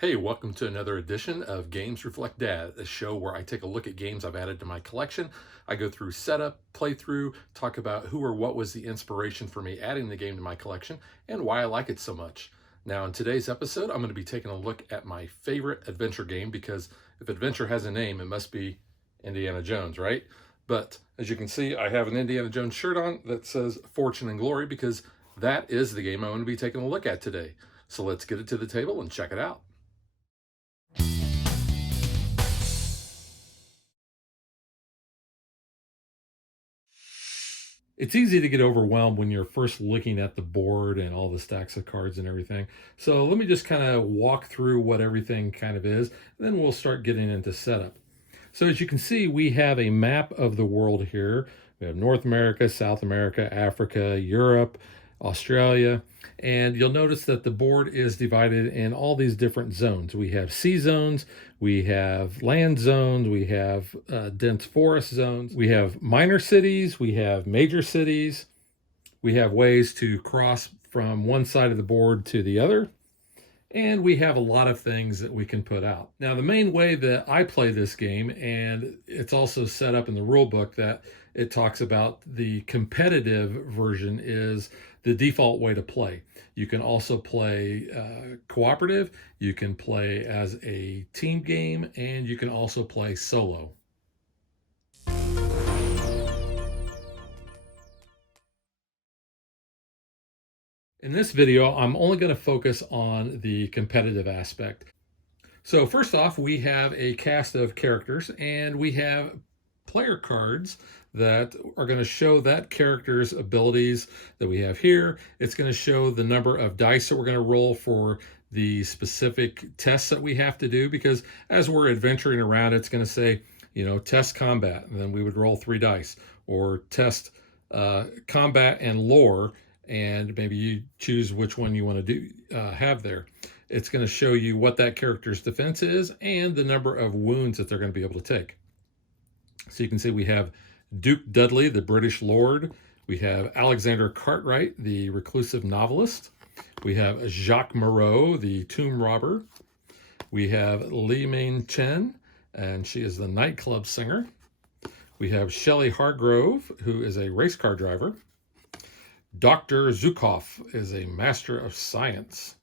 Hey, welcome to another edition of Games Reflect Dad, a show where I take a look at games I've added to my collection. I go through setup, playthrough, talk about who or what was the inspiration for me adding the game to my collection, and why I like it so much. Now, in today's episode, I'm going to be taking a look at my favorite adventure game because if adventure has a name, it must be Indiana Jones, right? But as you can see, I have an Indiana Jones shirt on that says Fortune and Glory because that is the game I'm going to be taking a look at today. So let's get it to the table and check it out. It's easy to get overwhelmed when you're first looking at the board and all the stacks of cards and everything. So let me just kind of walk through what everything kind of is, and then we'll start getting into setup. So as you can see, we have a map of the world here. We have North America, South America, Africa, Europe, Australia, and you'll notice that the board is divided in all these different zones. We have sea zones, we have land zones, we have dense forest zones, we have minor cities, we have major cities, we have ways to cross from one side of the board to the other, and we have a lot of things that we can put out. Now, the main way that I play this game, and it's also set up in the rule book that it talks about the competitive version, is the default way to play. You can also play cooperative, you can play as a team game, and you can also play solo. In this video, I'm only going to focus on the competitive aspect. So first off, we have a cast of characters and we have player cards that are going to show that character's abilities that we have here. It's going to show the number of dice that we're going to roll for the specific tests that we have to do, because as we're adventuring around, it's going to say, test combat, and then we would roll 3 dice, or test combat and lore, and maybe you choose which one you want to do have there. It's going to show you what that character's defense is and the number of wounds that they're going to be able to take. So you can see we have Duke Dudley, the British Lord. We have Alexander Cartwright, the reclusive novelist. We have Jacques Moreau, the tomb robber. We have Li Ming Chen, and she is the nightclub singer. We have Shelley Hargrove, who is a race car driver. Dr. Zukov is a master of science.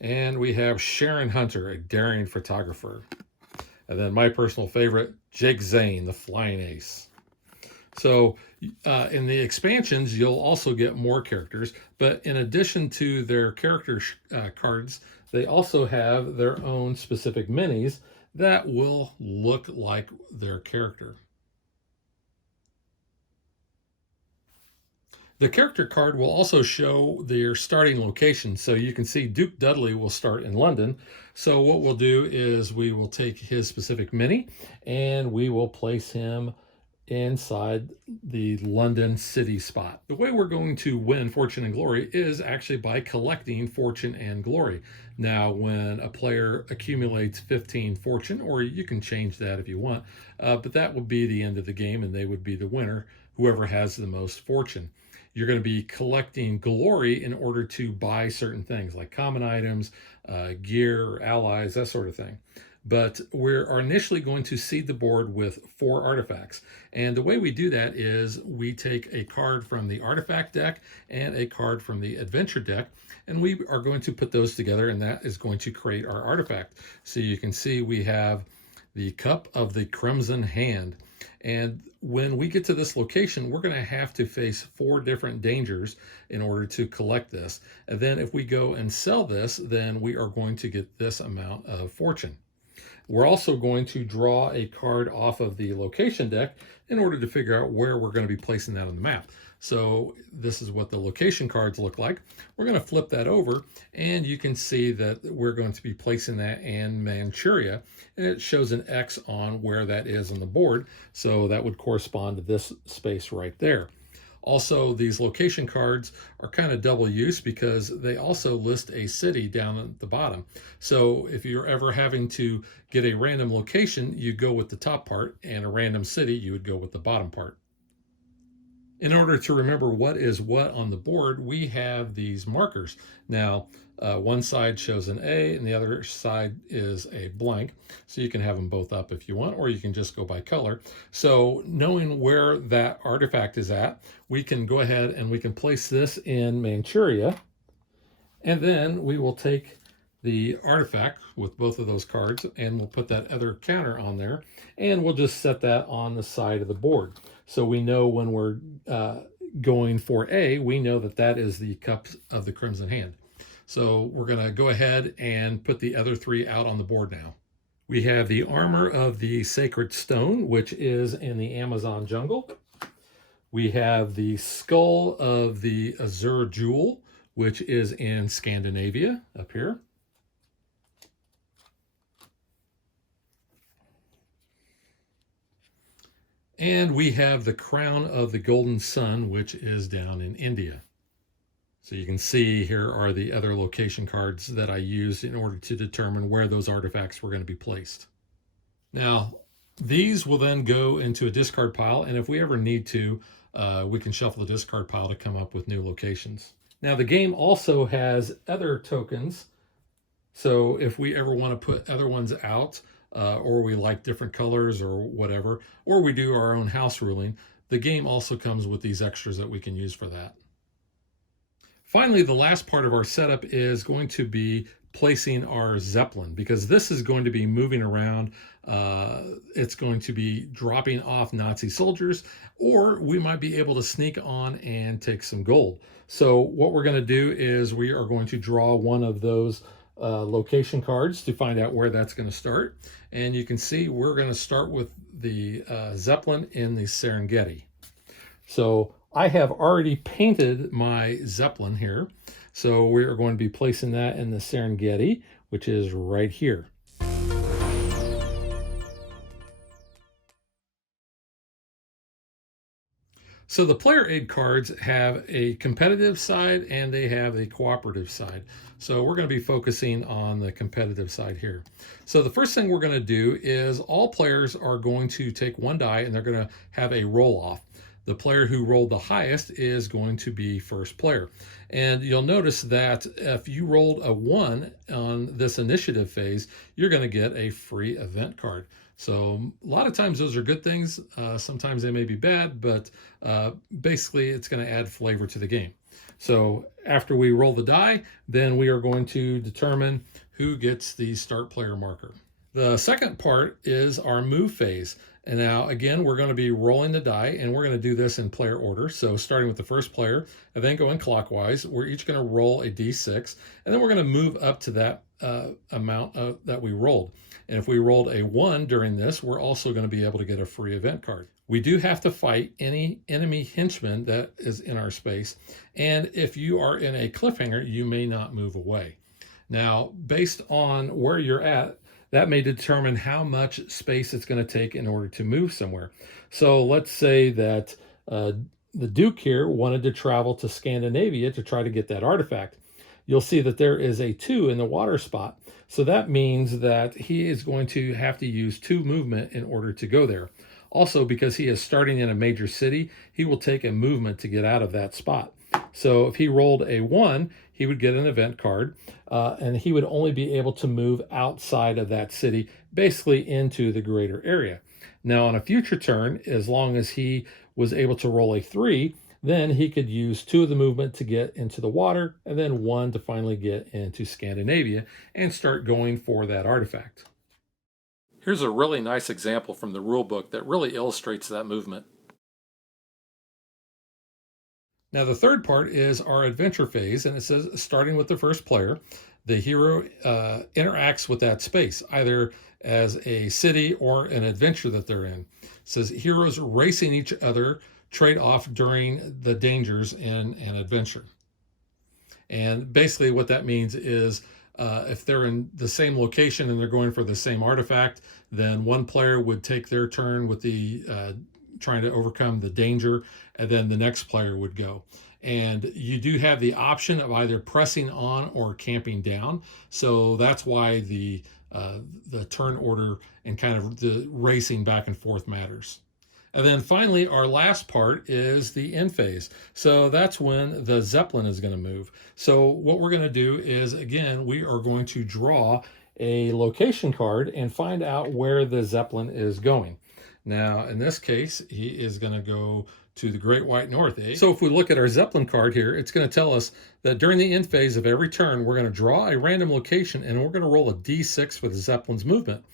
And we have Sharon Hunter, a daring photographer. And then my personal favorite, Jake Zane, the flying ace. So in the expansions, you'll also get more characters. But in addition to their character cards, they also have their own specific minis that will look like their character. The character card will also show their starting location. So you can see Duke Dudley will start in London. So what we'll do is we will take his specific mini and we will place him inside the London city spot. The way we're going to win Fortune and Glory is actually by collecting Fortune and Glory. Now, when a player accumulates 15 Fortune, or you can change that if you want, but that would be the end of the game and they would be the winner, whoever has the most Fortune. You're going to be collecting glory in order to buy certain things like common items, gear, allies, that sort of thing. But we are initially going to seed the board with 4 artifacts. And the way we do that is we take a card from the artifact deck and a card from the adventure deck, and we are going to put those together, and that is going to create our artifact. So you can see we have the Cup of the Crimson Hand. And when we get to this location, we're going to have to face 4 different dangers in order to collect this. And then if we go and sell this, then we are going to get this amount of fortune. We're also going to draw a card off of the location deck in order to figure out where we're going to be placing that on the map. So this is what the location cards look like. We're going to flip that over, and you can see that we're going to be placing that in Manchuria, and it shows an X on where that is on the board. So that would correspond to this space right there. Also, these location cards are kind of double use because they also list a city down at the bottom. So if you're ever having to get a random location, you go with the top part, and a random city, you would go with the bottom part. In order to remember what is what on the board, we have these markers. Now, one side shows an A and the other side is a blank. So you can have them both up if you want, or you can just go by color. So knowing where that artifact is at, we can go ahead and we can place this in Manchuria. And then we will take the artifact with both of those cards and we'll put that other counter on there and we'll just set that on the side of the board. So we know when we're going for A, we know that that is the cups of the Crimson Hand. So we're going to go ahead and put the other three out on the board now. We have the armor of the Sacred Stone, which is in the Amazon jungle. We have the skull of the Azure Jewel, which is in Scandinavia up here. And we have the crown of the Golden Sun, which is down in India. So you can see here are the other location cards that I used in order to determine where those artifacts were going to be placed. Now, these will then go into a discard pile, and if we ever need to, we can shuffle the discard pile to come up with new locations. Now, the game also has other tokens. So if we ever want to put other ones out, or we like different colors or whatever, or we do our own house ruling, the game also comes with these extras that we can use for that. Finally, the last part of our setup is going to be placing our Zeppelin, because this is going to be moving around. It's going to be dropping off Nazi soldiers, or we might be able to sneak on and take some gold. So what we're going to do is we are going to draw one of those location cards to find out where that's going to start. And you can see we're going to start with the Zeppelin in the Serengeti. So I have already painted my Zeppelin here. So we are going to be placing that in the Serengeti, which is right here. So the player aid cards have a competitive side and they have a cooperative side. So we're going to be focusing on the competitive side here. So the first thing we're going to do is all players are going to take one die and they're going to have a roll off. The player who rolled the highest is going to be first player. And you'll notice that if you rolled a 1 on this initiative phase, you're going to get a free event card. So a lot of times those are good things. Sometimes they may be bad, but basically it's going to add flavor to the game. So after we roll the die, then we are going to determine who gets the start player marker. The second part is our move phase. And now again, we're going to be rolling the die and we're going to do this in player order. So starting with the first player and then going clockwise, we're each going to roll a d6 and then we're going to move up to that amount that we rolled. And if we rolled a 1 during this, we're also going to be able to get a free event card. We do have to fight any enemy henchman that is in our space. And if you are in a cliffhanger, you may not move away. Now, based on where you're at, that may determine how much space it's going to take in order to move somewhere. So let's say that the Duke here wanted to travel to Scandinavia to try to get that artifact. You'll see that there is a 2 in the water spot. So that means that he is going to have to use 2 movement in order to go there. Also, because he is starting in a major city, he will take a movement to get out of that spot. So if he rolled a 1, he would get an event card, and he would only be able to move outside of that city, basically into the greater area. Now, on a future turn, as long as he was able to roll a 3, then he could use 2 of the movement to get into the water, and then 1 to finally get into Scandinavia and start going for that artifact. Here's a really nice example from the rule book that really illustrates that movement. Now the third part is our adventure phase, and it says starting with the first player, the hero interacts with that space, either as a city or an adventure that they're in. It says heroes racing each other trade off during the dangers in an adventure. And basically what that means is if they're in the same location and they're going for the same artifact, then one player would take their turn with the trying to overcome the danger, and then the next player would go. And you do have the option of either pressing on or camping down. So that's why the turn order and kind of the racing back and forth matters. And then finally, our last part is the end phase. So that's when the Zeppelin is going to move. So what we're going to do is, again, we are going to draw a location card and find out where the Zeppelin is going. Now, in this case, he is going to go to the Great White North. So if we look at our Zeppelin card here, it's going to tell us that during the end phase of every turn, we're going to draw a random location and we're going to roll a d6 for the Zeppelin's movement.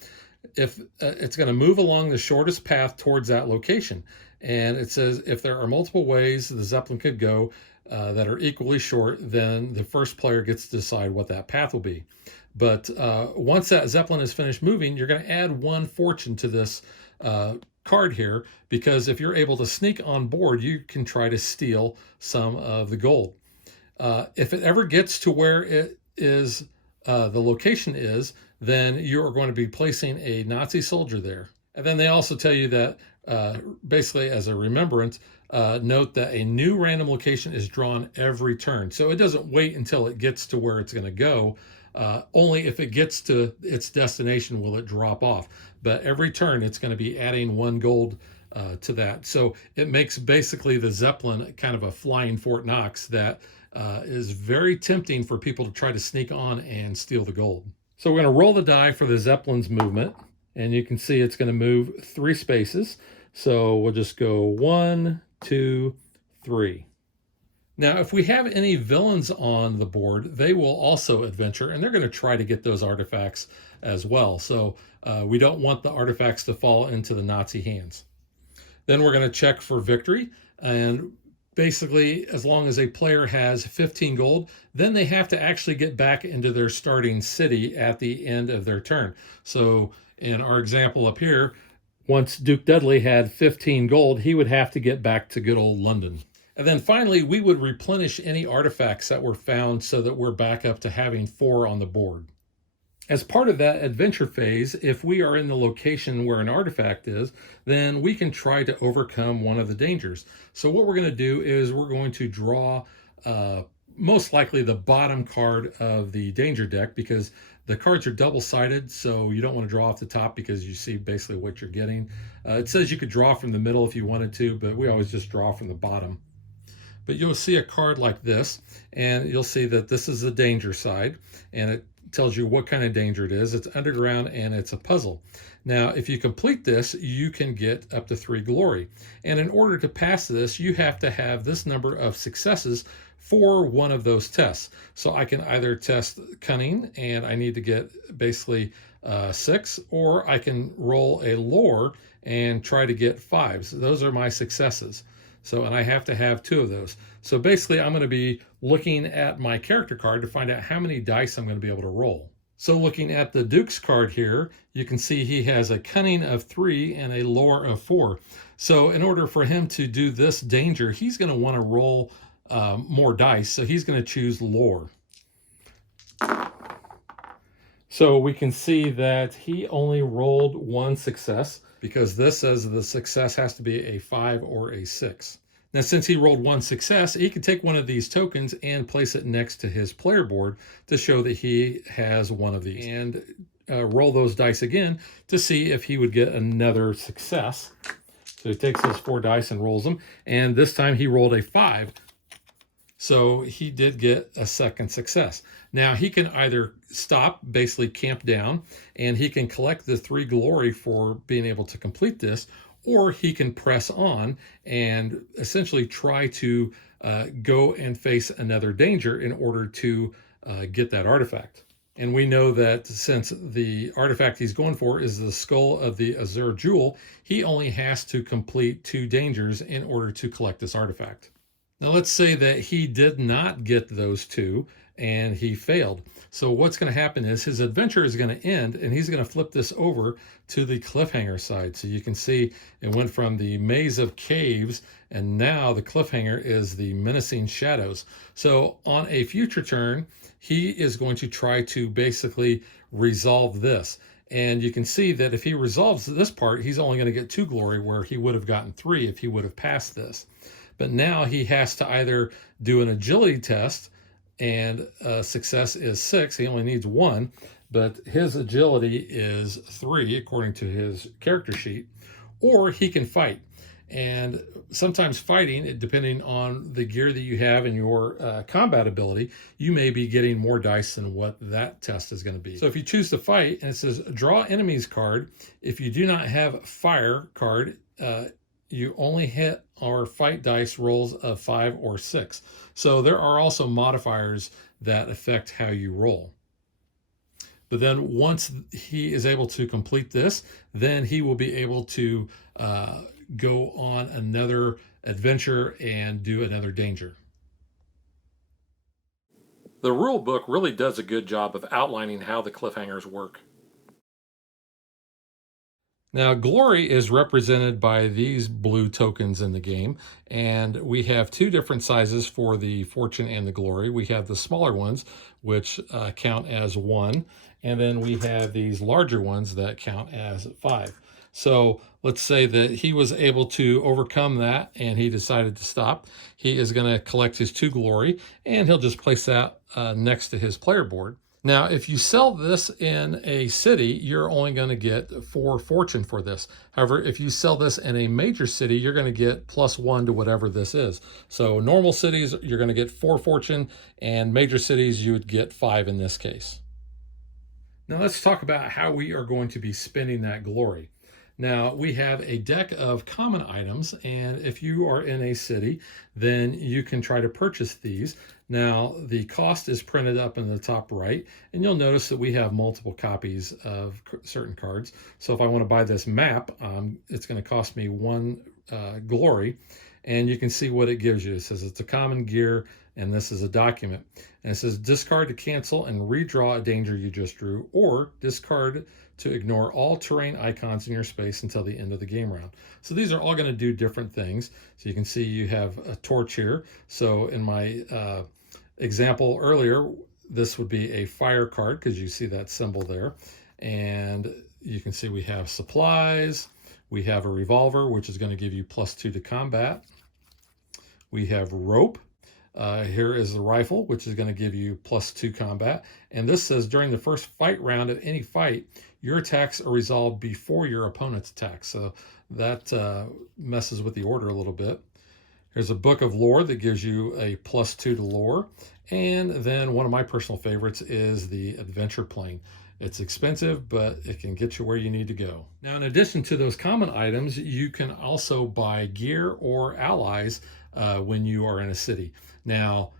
If it's going to move along the shortest path towards that location. And it says if there are multiple ways the Zeppelin could go that are equally short, then the first player gets to decide what that path will be. But once that Zeppelin is finished moving, you're going to add 1 fortune to this card here, because if you're able to sneak on board, you can try to steal some of the gold. If it ever gets to where it is, the location is, then you're going to be placing a Nazi soldier there. And then they also tell you that basically as a remembrance, note that a new random location is drawn every turn. So it doesn't wait until it gets to where it's going to go. Only if it gets to its destination will it drop off. But every turn it's going to be adding 1 gold to that. So it makes basically the Zeppelin kind of a flying Fort Knox that is very tempting for people to try to sneak on and steal the gold. So we're going to roll the die for the Zeppelin's movement, and you can see it's going to move 3 spaces. So we'll just go 1, 2, 3. Now, if we have any villains on the board, they will also adventure, and they're going to try to get those artifacts as well. So we don't want the artifacts to fall into the Nazi hands. Then we're going to check for victory, and basically, as long as a player has 15 gold, then they have to actually get back into their starting city at the end of their turn. So in our example up here, once Duke Dudley had 15 gold, he would have to get back to good old London. And then finally, we would replenish any artifacts that were found so that we're back up to having 4 on the board. As part of that adventure phase, if we are in the location where an artifact is, then we can try to overcome one of the dangers. So what we're going to do is we're going to draw most likely the bottom card of the danger deck, because the cards are double-sided, so you don't want to draw off the top because you see basically what you're getting. It says you could draw from the middle if you wanted to, but we always just draw from the bottom. But you'll see a card like this, and you'll see that this is the danger side, and it tells you what kind of danger it is. It's underground and it's a puzzle. Now, if you complete this, you can get up to 3 glory. And in order to pass this, you have to have this number of successes for one of those tests. So I can either test cunning, and I need to get basically 6, or I can roll a lore and try to get 5s. Those are my successes. So, and I have to have 2 of those. So basically I'm going to be looking at my character card to find out how many dice I'm going to be able to roll. So looking at the Duke's card here, you can see he has a cunning of 3 and a lore of 4. So in order for him to do this danger, he's going to want to roll more dice. So he's going to choose lore. So we can see that he only rolled 1 success, because this says the success has to be a 5 or a 6. Now, since he rolled 1 success, he can take one of these tokens and place it next to his player board to show that he has one of these, and roll those dice again to see if he would get another success. So he takes those 4 dice and rolls them, and this time he rolled a 5. So he did get a second success. Now he can either stop, basically camp down, and he can collect the 3 glory for being able to complete this, or he can press on and essentially try to go and face another danger in order to get that artifact. And we know that since the artifact he's going for is the skull of the Azure Jewel, he only has to complete 2 dangers in order to collect this artifact. Now let's say that he did not get those 2 and he failed. So what's going to happen is his adventure is going to end, and he's going to flip this over to the Cliffhanger side. So you can see it went from the maze of caves, and now the Cliffhanger is the menacing shadows. So on a future turn, he is going to try to basically resolve this. And you can see that if he resolves this part, he's only going to get 2 glory, where he would have gotten 3 if he would have passed this. But now he has to either do an agility test, and success is 6. He only needs 1, but his agility is 3 according to his character sheet. or he can fight. And sometimes fighting, depending on the gear that you have and your combat ability, you may be getting more dice than what that test is going to be. So if you choose to fight, and it says draw enemies card, if you do not have fire card, you only hit or fight dice rolls of 5 or 6. So there are also modifiers that affect how you roll. But then once he is able to complete this, then he will be able to go on another adventure and do another danger. The rule book really does a good job of outlining how the cliffhangers work. Now, glory is represented by these blue tokens in the game, and we have two different sizes for the fortune and the glory. We have the smaller ones, which count as 1, and then we have these larger ones that count as 5. So let's say that he was able to overcome that and he decided to stop. He is going to collect his 2 glory, and he'll just place that next to his player board. Now, if you sell this in a city, you're only going to get 4 fortune for this. However, if you sell this in a major city, you're going to get +1 to whatever this is. So normal cities, you're going to get 4 fortune, and major cities, you would get 5 in this case. Now let's talk about how we are going to be spending that glory. Now, we have a deck of common items, and if you are in a city, then you can try to purchase these. Now, the cost is printed up in the top right, and you'll notice that we have multiple copies of certain cards. So if I want to buy this map, it's going to cost me 1 glory, and you can see what it gives you. It says it's a common gear, and this is a document. And it says discard to cancel and redraw a danger you just drew, or discard to ignore all terrain icons in your space until the end of the game round. So these are all going to do different things. So you can see you have a torch here. So in my example earlier, this would be a fire card because you see that symbol there. And you can see we have supplies. We have a revolver, which is going to give you +2 to combat. We have rope. Here is the rifle, which is going to give you +2 combat. And this says during the first fight round at any fight, your attacks are resolved before your opponent's attacks. So that messes with the order a little bit. Here's a book of lore that gives you a +2 to lore. And then one of my personal favorites is the adventure plane. It's expensive, but it can get you where you need to go. Now, in addition to those common items, you can also buy gear or allies when you are in a city. Now,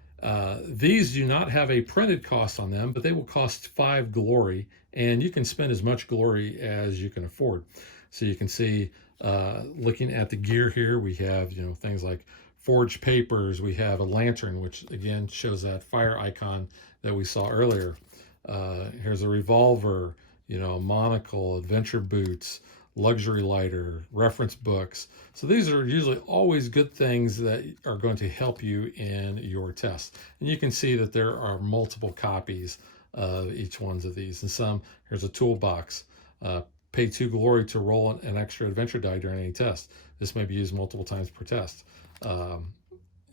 these do not have a printed cost on them, but they will cost 5 glory, and you can spend as much glory as you can afford. So you can see, looking at the gear here, we have things like forged papers. We have a lantern, which again shows that fire icon that we saw earlier. Here's a revolver, a monocle, adventure boots, luxury lighter, reference books. So these are usually always good things that are going to help you in your test. And you can see that there are multiple copies of each one of these. And here's a toolbox. Pay 2 glory to roll an extra adventure die during any test. This may be used multiple times per test.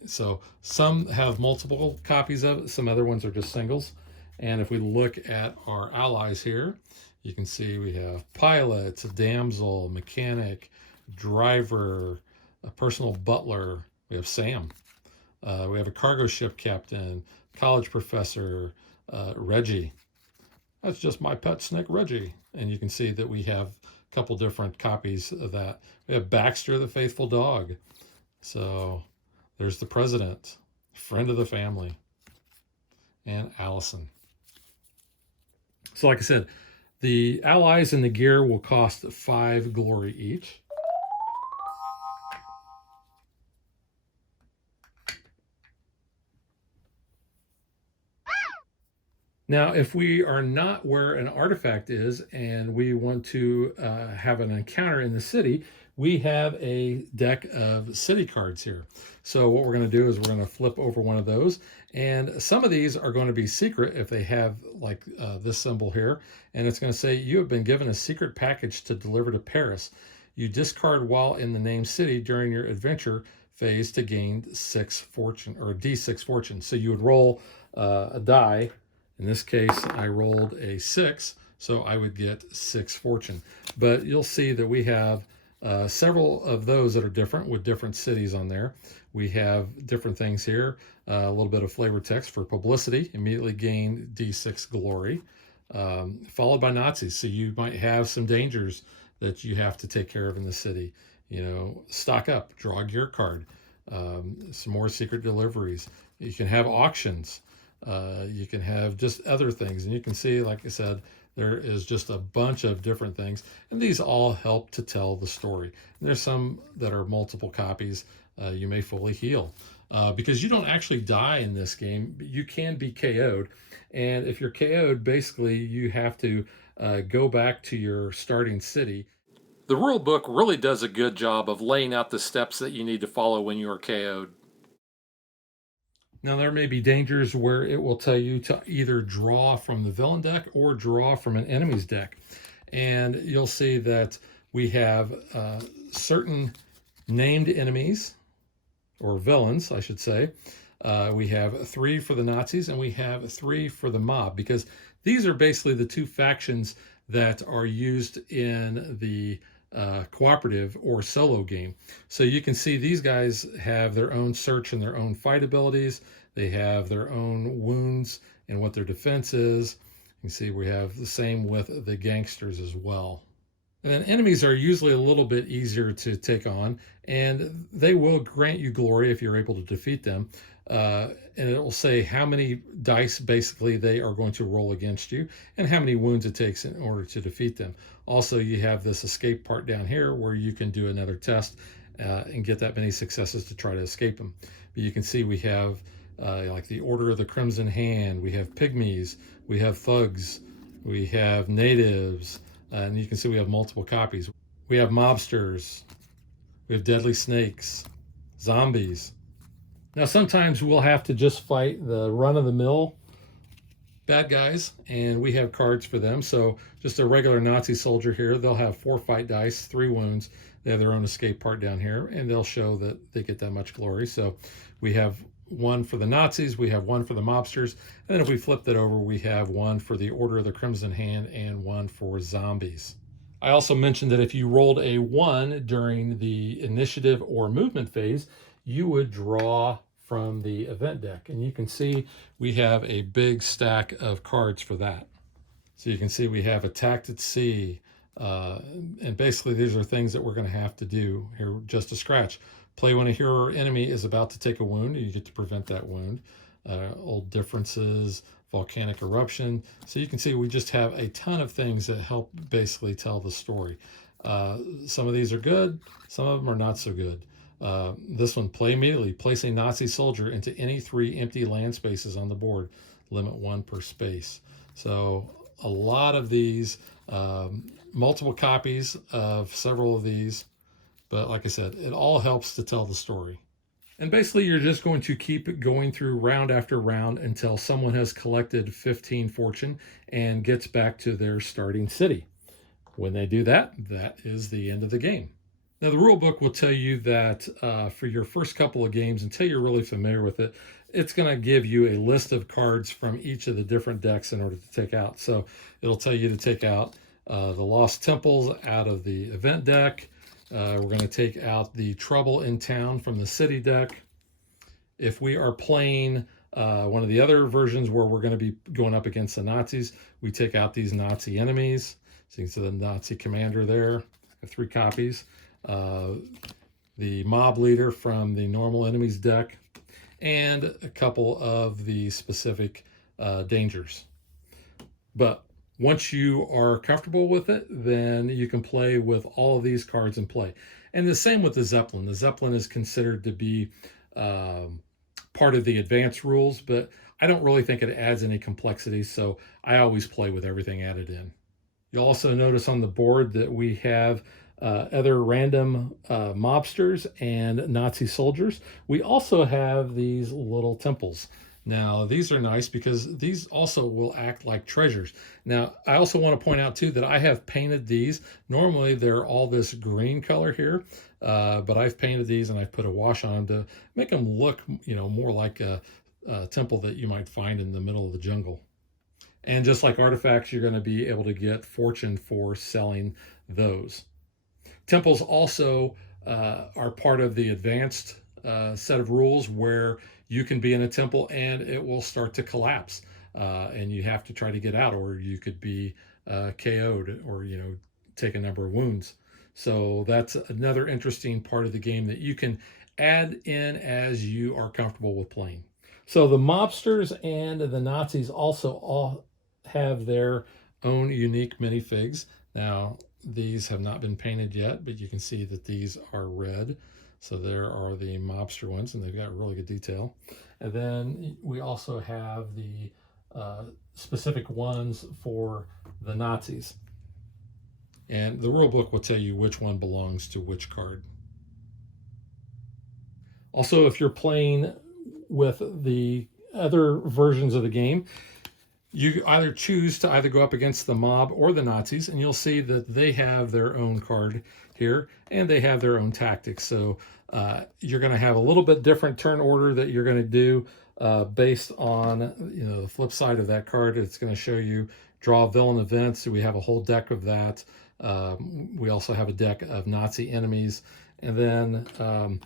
So some have multiple copies of it. Some other ones are just singles. And if we look at our allies here, you can see we have pilot, a damsel, mechanic, driver, a personal butler. We have Sam. We have a cargo ship captain, college professor, Reggie. That's just my pet snake, Reggie. And you can see that we have a couple different copies of that. We have Baxter, the faithful dog. So there's the president, friend of the family, and Allison. So like I said, the allies and the gear will cost 5 glory each. Now, if we are not where an artifact is and we want to have an encounter in the city, we have a deck of city cards here. So what we're going to do is we're going to flip over one of those. And some of these are going to be secret if they have like this symbol here. And it's going to say, you have been given a secret package to deliver to Paris. You discard while in the named city during your adventure phase to gain 6 fortune, or D6 fortune. So you would roll a die. In this case, I rolled a 6, so I would get 6 fortune. But you'll see that we have Several of those that are different with different cities on there. We have different things here. A little bit of flavor text for publicity. Immediately gain D6 glory. Followed by Nazis. So you might have some dangers that you have to take care of in the city. You know, stock up, draw a gear card, some more secret deliveries. You can have auctions. You can have just other things. And you can see, like I said, there is just a bunch of different things. And these all help to tell the story. And there's some that are multiple copies. You may fully heal. Because you don't actually die in this game. You can be KO'd. And if you're KO'd, basically you have to go back to your starting city. The rule book really does a good job of laying out the steps that you need to follow when you are KO'd. Now, there may be dangers where it will tell you to either draw from the villain deck or draw from an enemy's deck. And you'll see that we have certain named enemies, or villains, I should say. We have 3 for the Nazis, and we have 3 for the mob, because these are basically the 2 factions that are used in the cooperative or solo game. So you can see these guys have their own search and their own fight abilities. They have their own wounds and what their defense is. You can see we have the same with the gangsters as well. And then enemies are usually a little bit easier to take on, and they will grant you glory if you're able to defeat them. And it will say how many dice basically they are going to roll against you and how many wounds it takes in order to defeat them. Also, you have this escape part down here where you can do another test and get that many successes to try to escape them. But you can see we have like the Order of the Crimson Hand, we have pygmies, we have thugs, we have natives, and you can see we have multiple copies. We have mobsters, we have deadly snakes, zombies. Now, sometimes we'll have to just fight the run-of-the-mill bad guys, and we have cards for them. So just a regular Nazi soldier here, they'll have 4 fight dice, 3 wounds. They have their own escape part down here, and they'll show that they get that much glory. So we have 1 for the Nazis, we have 1 for the mobsters, and then if we flip that over, we have 1 for the Order of the Crimson Hand and 1 for zombies. I also mentioned that if you rolled a 1 during the initiative or movement phase, you would draw from the event deck. And you can see we have a big stack of cards for that. So you can see we have Attacked at Sea. And basically these are things that we're going to have to do here just to scratch. Play when a hero or enemy is about to take a wound. You get to prevent that wound. Old differences, volcanic eruption. So you can see we just have a ton of things that help basically tell the story. Some of these are good, some of them are not so good. This one, play immediately. Place a Nazi soldier into any 3 empty land spaces on the board. Limit 1 per space. So a lot of these, multiple copies of several of these. But like I said, it all helps to tell the story. And basically, you're just going to keep going through round after round until someone has collected 15 fortune and gets back to their starting city. When they do that, that is the end of the game. Now, the rule book will tell you that for your first couple of games, until you're really familiar with it, it's going to give you a list of cards from each of the different decks in order to take out. So it'll tell you to take out the Lost Temples out of the event deck. We're going to take out the Trouble in Town from the city deck. If we are playing one of the other versions where we're going to be going up against the Nazis, we take out these Nazi enemies. So you can see the Nazi commander there, 3 copies. The mob leader from the normal enemies deck, and a couple of the specific dangers. But once you are comfortable with it, then you can play with all of these cards in play. And the same with the Zeppelin. The Zeppelin is considered to be part of the advanced rules, but I don't really think it adds any complexity, so I always play with everything added in. You'll also notice on the board that we have other random mobsters and Nazi soldiers. We also have these little temples. Now, these are nice because these also will act like treasures. Now, I also want to point out too that I have painted these. Normally, they're all this green color here, but I've painted these and I've put a wash on them to make them look, more like a temple that you might find in the middle of the jungle. And just like artifacts, you're going to be able to get fortune for selling those. Temples also are part of the advanced set of rules where you can be in a temple and it will start to collapse, and you have to try to get out, or you could be KO'd, or take a number of wounds. So that's another interesting part of the game that you can add in as you are comfortable with playing. So the mobsters and the Nazis also all have their own unique minifigs. Now, these have not been painted yet, but you can see that these are red. So there are the mobster ones, and they've got really good detail. And then we also have the specific ones for the Nazis. And the rule book will tell you which one belongs to which card. Also, if you're playing with the other versions of the game, you either choose to either go up against the mob or the Nazis, and you'll see that they have their own card here, and they have their own tactics. So you're going to have a little bit different turn order that you're going to do based on the flip side of that card. It's going to show you draw villain events. So we have a whole deck of that. We also have a deck of Nazi enemies, and then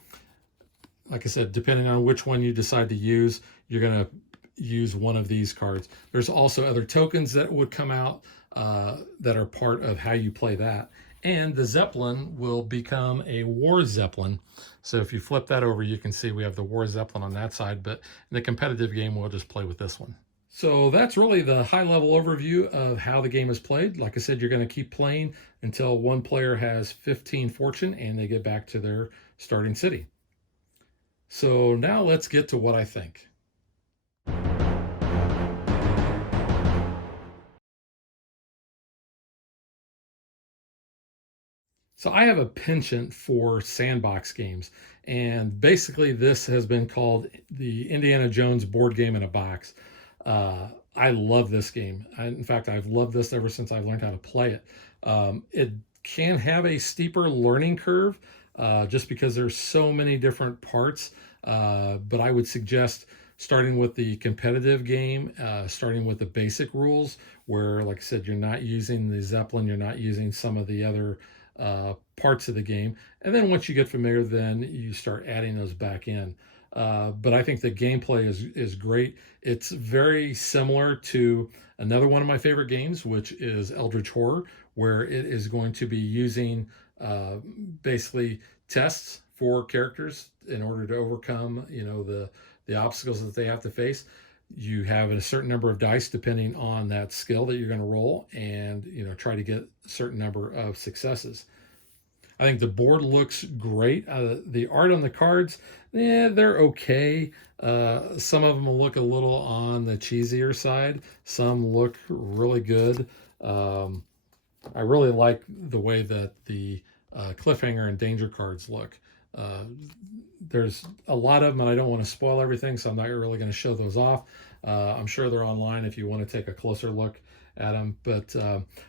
like I said, depending on which one you decide to use, you're going to use one of these cards. There's also other tokens that would come out that are part of how you play that. And the Zeppelin will become a War Zeppelin. So if you flip that over, you can see we have the War Zeppelin on that side, but in the competitive game, we'll just play with this one. So that's really the high-level overview of how the game is played. Like I said, you're going to keep playing until one player has 15 fortune and they get back to their starting city. So now let's get to what I think. So I have a penchant for sandbox games, and basically this has been called the Indiana Jones board game in a box. I love this game. In fact, I've loved this ever since I've learned how to play it. It can have a steeper learning curve just because there's so many different parts, but I would suggest starting with the competitive game, starting with the basic rules, where, like I said, you're not using the Zeppelin, you're not using some of the other parts of the game. And then once you get familiar, then you start adding those back in. But I think the gameplay is great. It's very similar to another one of my favorite games, which is Eldritch Horror, where it is going to be using basically tests for characters in order to overcome, the obstacles that they have to face. You have a certain number of dice depending on that skill that you're going to roll, and try to get a certain number of successes. I think the board looks great. The art on the cards, they're okay. Some of them look a little on the cheesier side. Some look really good. I really like the way that the Cliffhanger and Danger cards look. There's a lot of them, and I don't want to spoil everything, so I'm not really going to show those off. I'm sure they're online if you want to take a closer look at them. But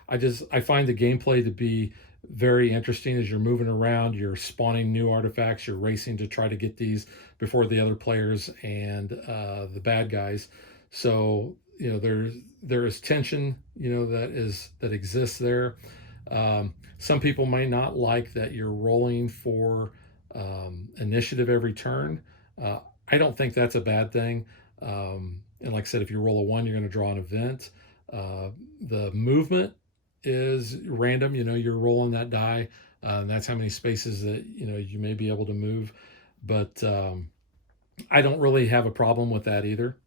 I find the gameplay to be very interesting as you're moving around. You're spawning new artifacts. You're racing to try to get these before the other players and the bad guys. So there is tension that exists there. Some people may not like that you're rolling for initiative every turn. I don't think that's a bad thing. And like I said, if you roll a 1, you're going to draw an event. The movement is random. You're rolling that die, and that's how many spaces that you may be able to move. But I don't really have a problem with that either.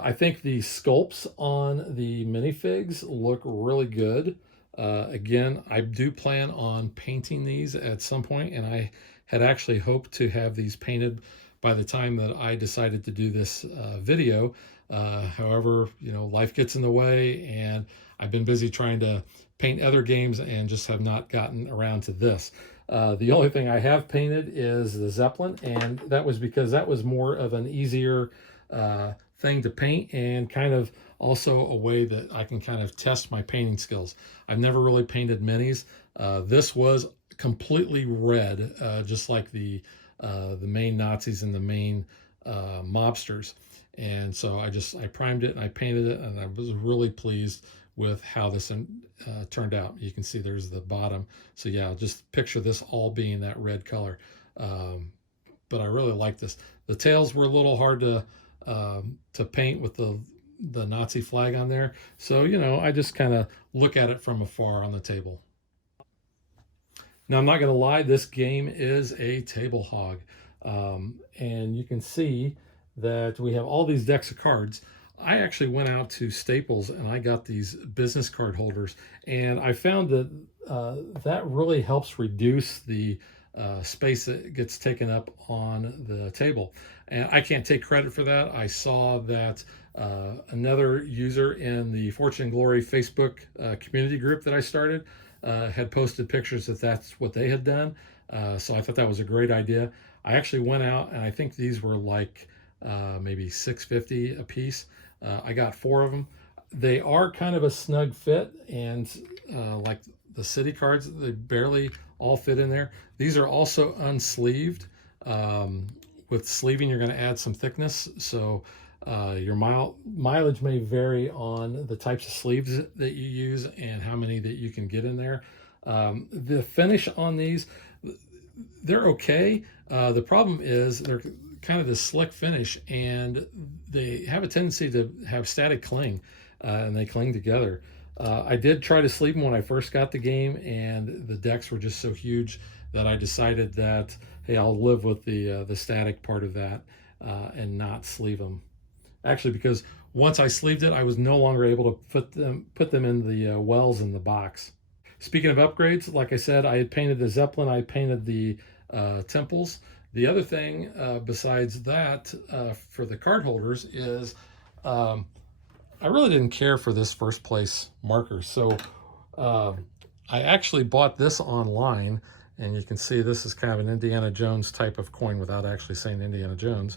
I think the sculpts on the minifigs look really good. Again, I do plan on painting these at some point, and I had actually hoped to have these painted by the time that I decided to do this video. However, life gets in the way, and I've been busy trying to paint other games and just have not gotten around to this. The only thing I have painted is the Zeppelin, and that was because that was more of an easier thing to paint, and kind of also a way that I can kind of test my painting skills. I've never really painted minis. This was completely red, just like the main Nazis and the main mobsters. And so I primed it and I painted it, and I was really pleased with how this turned out. You can see there's the bottom. So yeah, just picture this all being that red color. But I really like this. The tails were a little hard to paint with the Nazi flag on there. So, you know, I just kind of look at it from afar on the table. Now, I'm not going to lie, this game is a table hog. And you can see that we have all these decks of cards. I actually went out to Staples and I got these business card holders, and I found that that really helps reduce the space that gets taken up on the table. And I can't take credit for that. I saw that another user in the Fortune and Glory Facebook community group that I started had posted pictures that that's what they had done. So I thought that was a great idea. I actually went out and I think these were like maybe $6.50 a piece. I got 4 of them. They are kind of a snug fit, and like the city cards, they barely all fit in there. These are also unsleeved. With sleeving, you're going to add some thickness, so your mileage may vary on the types of sleeves that you use and how many that you can get in there. The finish on these, they're okay. The problem is they're kind of this slick finish, and they have a tendency to have static cling, and they cling together. I did try to sleeve them when I first got the game, and the decks were just so huge that I decided that, hey, I'll live with the static part of that and not sleeve them. Actually, because once I sleeved it, I was no longer able to put them in the wells in the box. Speaking of upgrades, like I said, I had painted the Zeppelin, I painted the temples. The other thing besides that for the card holders is I really didn't care for this first place marker. So I actually bought this online, and you can see this is kind of an Indiana Jones type of coin without actually saying Indiana Jones.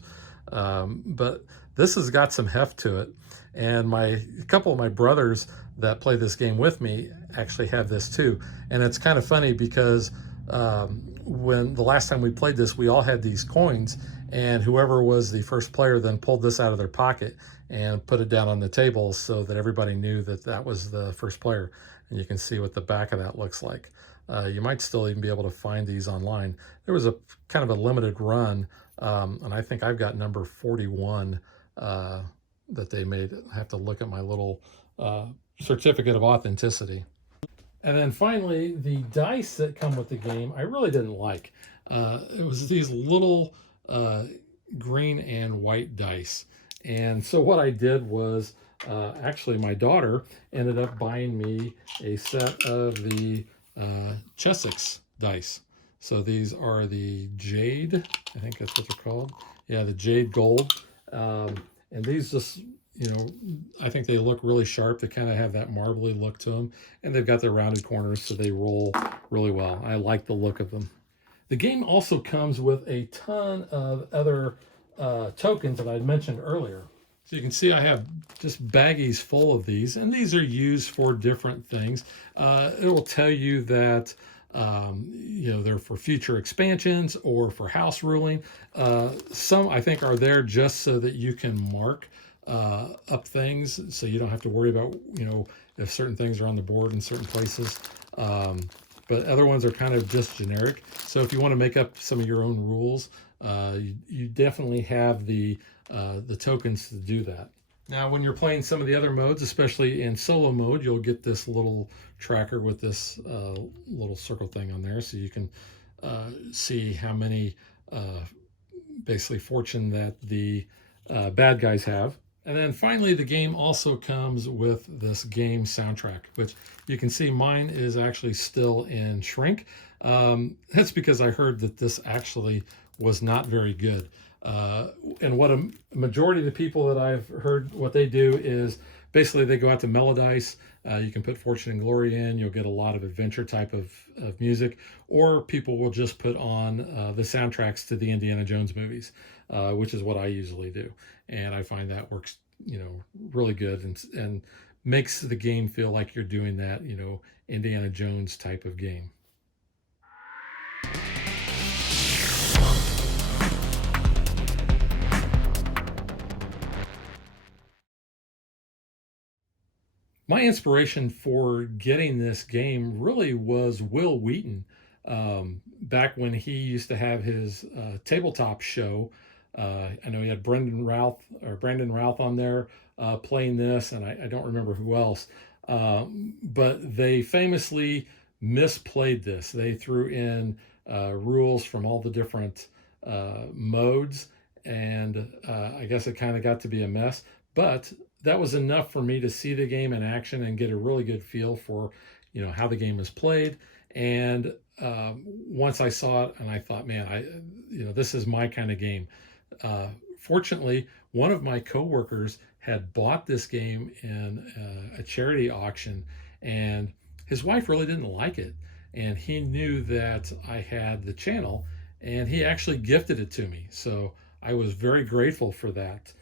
But this has got some heft to it. And a couple of my brothers that play this game with me actually have this too. And it's kind of funny because when the last time we played this, we all had these coins, and whoever was the first player then pulled this out of their pocket and put it down on the table so that everybody knew that that was the first player. And you can see what the back of that looks like. You might still even be able to find these online. There was a kind of a limited run, and I think I've got number 41 that they made. I have to look at my little certificate of authenticity. And then finally, the dice that come with the game, I really didn't like. It was these little green and white dice. And so what I did was, actually my daughter ended up buying me a set of the Chessex dice. So these are the Jade, I think that's what they're called. Yeah, the Jade Gold. And these just, you know, I think they look really sharp. They kind of have that marbly look to them, and they've got their rounded corners, so they roll really well. I like the look of them. The game also comes with a ton of other tokens that I mentioned earlier. So you can see I have just baggies full of these, and these are used for different things. It will tell you that you know, they're for future expansions or for house ruling. Some I think are there just so that you can mark up things, so you don't have to worry about, you know, if certain things are on the board in certain places. But other ones are kind of just generic. So if you want to make up some of your own rules, you definitely have the tokens to do that. Now, when you're playing some of the other modes, especially in solo mode, you'll get this little tracker with this little circle thing on there, so you can see how many basically fortune that the bad guys have. And then finally, the game also comes with this game soundtrack, which you can see mine is actually still in shrink. That's because I heard that this actually was not very good. And what a majority of the people that I've heard, what they do is basically they go out to Melodice. You can put Fortune and Glory in. You'll get a lot of adventure type of music, or people will just put on the soundtracks to the Indiana Jones movies, which is what I usually do. And I find that works, you know, really good and makes the game feel like you're doing that, you know, Indiana Jones type of game. My inspiration for getting this game really was Will Wheaton. Back when he used to have his tabletop show, I know he had Brandon Routh on there playing this, and I don't remember who else. But they famously misplayed this. They threw in rules from all the different modes, and I guess it kind of got to be a mess. But that was enough for me to see the game in action and get a really good feel for, how the game is played. And once I saw it, and I thought, man, this is my kind of game. Fortunately, one of my coworkers had bought this game in a charity auction, and his wife really didn't like it. And he knew that I had the channel, and he actually gifted it to me. So I was very grateful for that.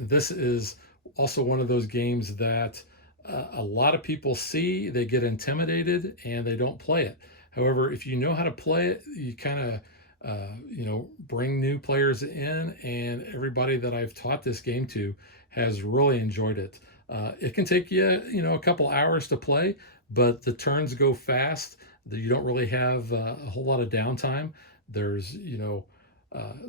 This is also one of those games that a lot of people see, they get intimidated, and they don't play it. However, if you know how to play it, you kind of bring new players in, and everybody that I've taught this game to has really enjoyed it. It can take you, a couple hours to play, but the turns go fast. You don't really have a whole lot of downtime. There's,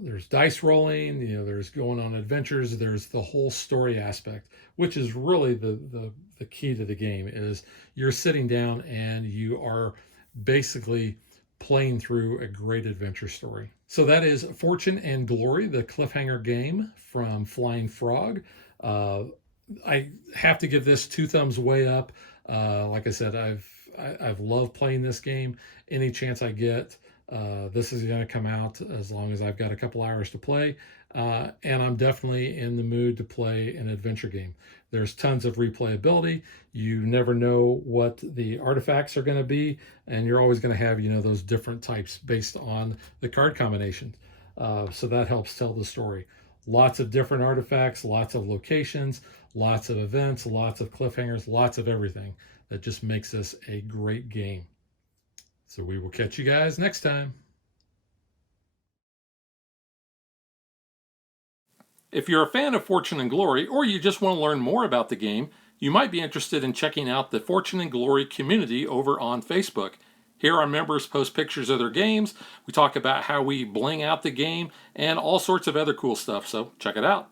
there's dice rolling, there's going on adventures. There's the whole story aspect, which is really the key to the game. Is you're sitting down and you are basically playing through a great adventure story. So that is Fortune and Glory, the Cliffhanger game from Flying Frog. I have to give this 2 thumbs way up. Like I said, I've loved playing this game. Any chance I get, this is going to come out as long as I've got a couple hours to play. And I'm definitely in the mood to play an adventure game. There's tons of replayability. You never know what the artifacts are going to be, and you're always going to have, those different types based on the card combinations. So that helps tell the story. Lots of different artifacts, lots of locations, lots of events, lots of cliffhangers, lots of everything. That just makes this a great game. So we will catch you guys next time. If you're a fan of Fortune and Glory, or you just want to learn more about the game, you might be interested in checking out the Fortune and Glory community over on Facebook. Here our members post pictures of their games, we talk about how we bling out the game, and all sorts of other cool stuff, so check it out.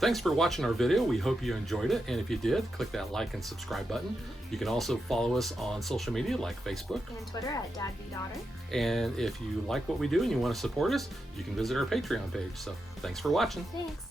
Thanks for watching our video. We hope you enjoyed it, and if you did, click that like and subscribe button. You can also follow us on social media like Facebook and Twitter at DadBeDaughter. And if you like what we do and you want to support us, you can visit our Patreon page. So thanks for watching. Thanks.